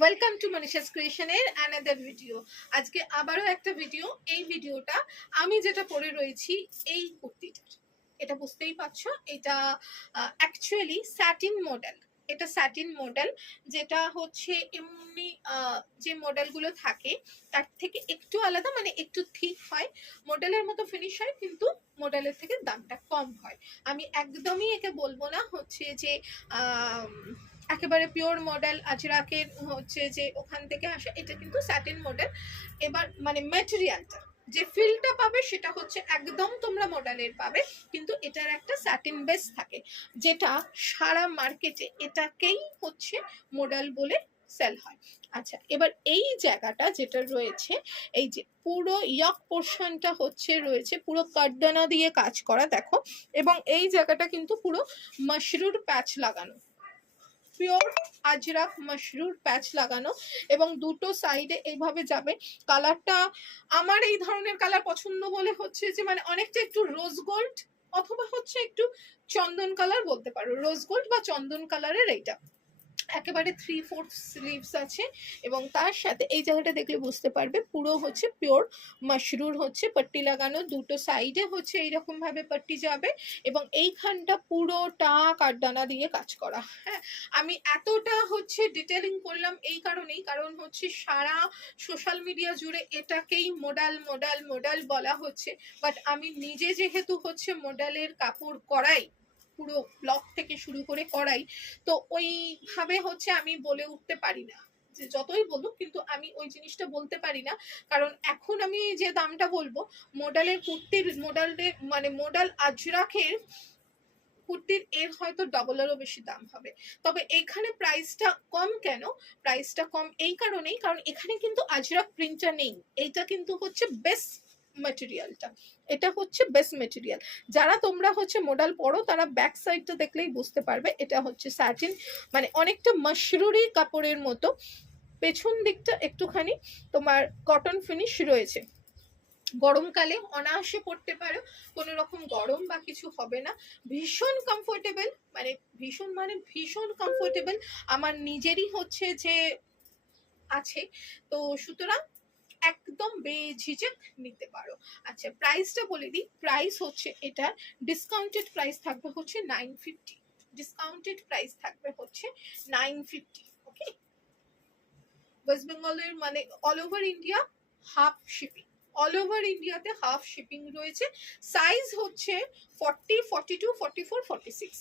Welcome to Manisha's ক্রিয়েশনের another video. আজকে আবারও একটা ভিডিও। এই ভিডিওটা আমি যেটা পরে রয়েছি এই কুর্তিটার, এটা বুঝতেই পারছো, এটা অ্যাকচুয়ালি স্যাটিন মডেল। এটা স্যাটিন মডেল, যেটা হচ্ছে এমনি যে মডেলগুলো থাকে তার থেকে একটু আলাদা, মানে একটু থিক হয়, মডেলের মতো ফিনিশ হয়, কিন্তু মডেলের থেকে দামটা কম হয়। আমি একদমই একে বলবো না হচ্ছে যে একেবারে পিওর মডেল আজরাকের হচ্ছে যে ওখান থেকে আসে, এটা কিন্তু স্যাটিন মডেল। এবার মানে ম্যাটেরিয়ালটা, যে ফিলটা পাবে সেটা হচ্ছে একদম তোমরা মডেলের পাবে, কিন্তু এটার একটা স্যাটিন বেস থাকে, যেটা সারা মার্কেটে এটাকেই হচ্ছে মডেল বলে সেল হয়। আচ্ছা, এবার এই জায়গাটা যেটা রয়েছে, এই যে পুরো ইয়ক পোর্শনটা হচ্ছে রয়েছে পুরো কাটদানা দিয়ে কাজ করা, দেখো। এবং এই জায়গাটা কিন্তু পুরো মাশরুর প্যাচ লাগানো, পিওর আজরাক মাশরুর প্যাচ লাগানো, এবং দুটো সাইডে এইভাবে যাবে। কালারটা আমার এই ধরনের কালার পছন্দ বলে হচ্ছে যে মানে অনেকটা একটু রোজ গোল্ড অথবা হচ্ছে একটু চন্দন কালার বলতে পারো, রোজ গোল্ড বা চন্দন কালারের এইটা। একেবারে 3/4 স্লিভস আছে, এবং তার সাথে এই জায়গাটা দেখলে বুঝতে পারবে পুরো হচ্ছে পিওর মাশরুর হচ্ছে পট্টি লাগানো, দুটো সাইডে হচ্ছে এইরকম ভাবে পট্টি যাবে, এবং এইখানটা পুরোটা কাঠদানা দিয়ে কাজ করা। হ্যাঁ, আমি এতটা হচ্ছে ডিটেলিং করলাম এই কারণেই, কারণ হচ্ছে সারা সোশ্যাল মিডিয়া জুড়ে এটাকেই মডেল মডেল মডেল বলা হচ্ছে। বাট আমি নিজে যেহেতু হচ্ছে মডেলের কাপড় করাই, পুরো ব্লগ থেকে শুরু করে করাই, তো ওইভাবে হচ্ছে আমি বলে উঠতে পারি না, যে যতই বলুক কিন্তু আমি ওই জিনিসটা বলতে পারি না। কারণ এখন আমি যে দামটা বলবো মডেলের কুর্তির, মডেলের মানে মডেল আজরাকের কুর্তির, এর হয়তো ডবলেরও বেশি দাম হবে। তবে এখানে প্রাইসটা কম কেন? প্রাইসটা কম এই কারণেই, কারণ এখানে কিন্তু আজরাক প্রিন্টটা নেই, এইটা কিন্তু হচ্ছে বেস্ট ম্যাটেরিয়ালটা, এটা হচ্ছে বেস্ট ম্যাটেরিয়াল। যারা তোমরা হচ্ছে মডেল পড়ো তারা ব্যাক সাইডটা দেখলেই বুঝতে পারবে এটা হচ্ছে স্যাটিন, মানে অনেকটা মাশরুরি কাপড়ের মতো। পেছন দিকটা একটুখানি তোমার কটন ফিনিশ রয়েছে, গরমকালে অনায়াসে পড়তে পারো, কোনো রকম গরম বা কিছু হবে না। ভীষণ কমফোর্টেবল, মানে ভীষণ কমফোর্টেবল, আমার নিজেরই হচ্ছে যে আছে। তো সুতরাং একদম বেঝিঝক নিতে পারো। আচ্ছা, প্রাইসটা বলে দিই। প্রাইস হচ্ছে এটা ডিসকাউন্টেড প্রাইস থাকবে হচ্ছে 950, ডিসকাউন্টেড প্রাইস থাকবে হচ্ছে 950। ওকে, ওয়েস্ট বেঙ্গলের মানে all over India half shipping, all over ইন্ডিয়াতে হাফ শিপিং রয়েছে। সাইজ হচ্ছে 40, 42, 44, 46,